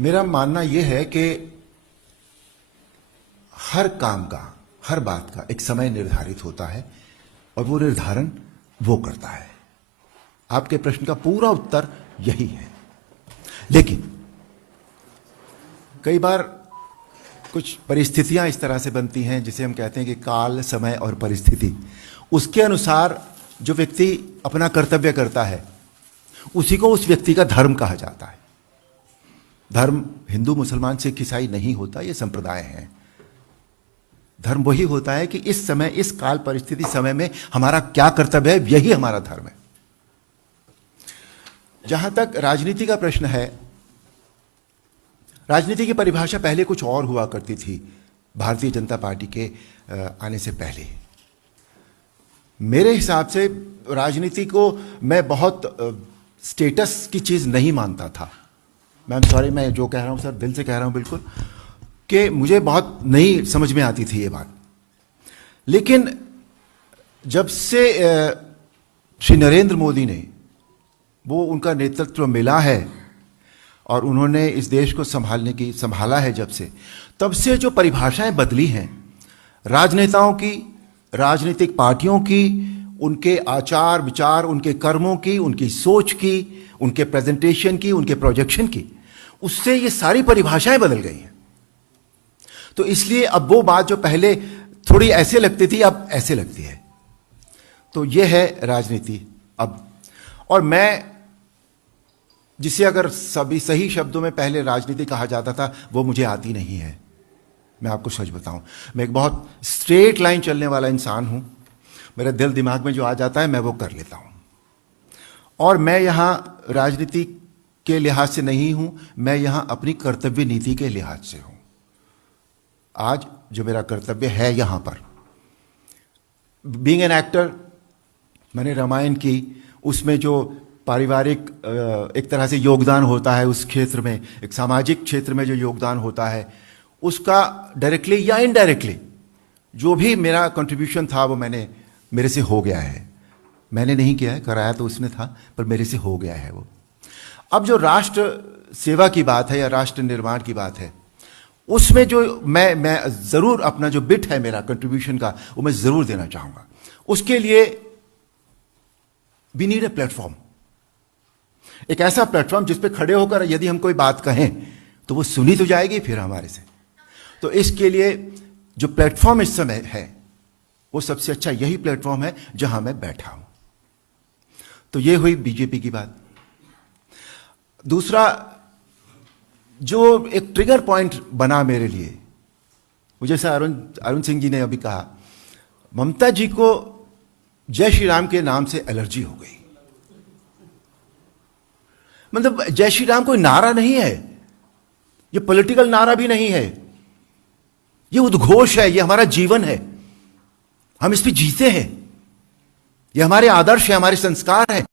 मेरा मानना यह है कि हर काम का, हर बात का एक समय निर्धारित होता है और वो निर्धारण वो करता है। आपके प्रश्न का पूरा उत्तर यही है। लेकिन कई बार कुछ परिस्थितियां इस तरह से बनती हैं जिसे हम कहते हैं कि काल, समय और परिस्थिति, उसके अनुसार जो व्यक्ति अपना कर्तव्य करता है उसी को उस व्यक्ति का धर्म कहा जाता है। धर्म हिंदू, मुसलमान, सिख, ईसाई नहीं होता, ये संप्रदाय हैं। धर्म वही होता है कि इस समय, इस काल परिस्थिति समय में हमारा क्या कर्तव्य है, यही हमारा धर्म है। जहां तक राजनीति का प्रश्न है, राजनीति की परिभाषा पहले कुछ और हुआ करती थी भारतीय जनता पार्टी के आने से पहले। मेरे हिसाब से राजनीति को मैं बहुत स्टेटस की चीज नहीं मानता था। मैम सॉरी, मैं जो कह रहा हूं सर दिल से कह रहा हूं बिल्कुल, कि मुझे बहुत नहीं समझ में आती थी ये बात। लेकिन जब से श्री नरेंद्र मोदी ने, वो उनका नेतृत्व मिला है और उन्होंने इस देश को संभाला है, जब से, तब से जो परिभाषाएं बदली हैं राजनेताओं की, राजनीतिक पार्टियों की, उनके आचार विचार, उनके कर्मों की, उनकी सोच की, उनके प्रेजेंटेशन की, उनके प्रोजेक्शन की, उससे ये सारी परिभाषाएं बदल गई हैं। तो इसलिए अब वो बात जो पहले थोड़ी ऐसे लगती थी, अब ऐसे लगती है। तो ये है राजनीति अब। और मैं, जिसे अगर सभी सही शब्दों में पहले राजनीति कहा जाता था, वो मुझे आती नहीं है। मैं आपको सच बताऊं, मैं एक बहुत स्ट्रेट लाइन चलने वाला इंसान हूं। मेरे दिल दिमाग में जो आ जाता है मैं वो कर लेता हूं। और मैं यहां राजनीति के लिहाज से नहीं हूं, मैं यहां अपनी कर्तव्य नीति के लिहाज से हूं। आज जो मेरा कर्तव्य है यहां पर, बीइंग एन एक्टर, मैंने रामायण की, उसमें जो पारिवारिक एक तरह से योगदान होता है उस क्षेत्र में, एक सामाजिक क्षेत्र में जो योगदान होता है, उसका डायरेक्टली या इनडायरेक्टली जो भी मेरा कंट्रीब्यूशन था वो मेरे से हो गया है। मैंने नहीं किया है, कराया तो उसने था, पर मेरे से हो गया है वो। अब जो राष्ट्र सेवा की बात है या राष्ट्र निर्माण की बात है, उसमें जो मैं जरूर अपना जो बिट है मेरा कंट्रीब्यूशन का, वो मैं जरूर देना चाहूंगा। उसके लिए वी नीड ए प्लेटफॉर्म, एक ऐसा प्लेटफॉर्म जिस पे खड़े होकर यदि हम कोई बात कहें तो वो सुनी तो जाएगी फिर हमारे से। तो इसके लिए जो प्लेटफॉर्म इस समय है वो सबसे अच्छा यही प्लेटफॉर्म है जहां मैं बैठा हूं। तो ये हुई बीजेपी की बात। दूसरा जो एक ट्रिगर पॉइंट बना मेरे लिए, वो जैसे अरुण सिंह जी ने अभी कहा, ममता जी को जय श्री राम के नाम से एलर्जी हो गई। मतलब जय श्री राम कोई नारा नहीं है, ये पॉलिटिकल नारा भी नहीं है, ये उद्घोष है, ये हमारा जीवन है, हम इस पे जीते हैं, ये हमारे आदर्श है, हमारे संस्कार हैं।